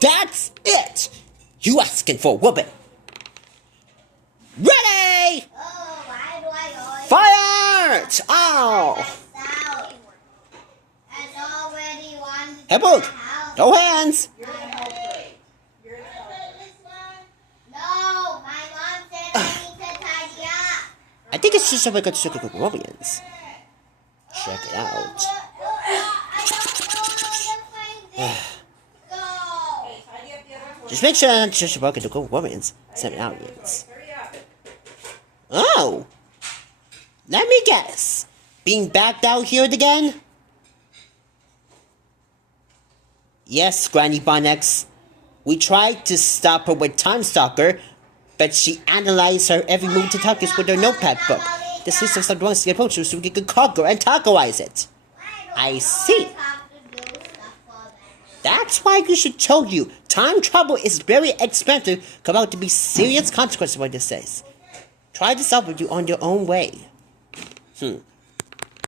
That's it! You asking for a whooping. Ready! Oh, why do I always Fire! Ow! already wanted Hey, Book! No hands! No, my mom said I need to tidy up. I think it's just so I got to look Romans. Check it out. Just make sure that just about to go Romans. 7 aliens. Oh! Let me guess. Being backed out here again? Yes, Granny Bonnex. We tried to stop her with Time Stalker, but she analyzed her every move to targets with her notepad book. The system started once to approach her so we could conquer and tackleize it. I see. That's why you should tell you. Time travel is very expensive. Come out to be serious consequences of what this says. Try to solve it on your own way.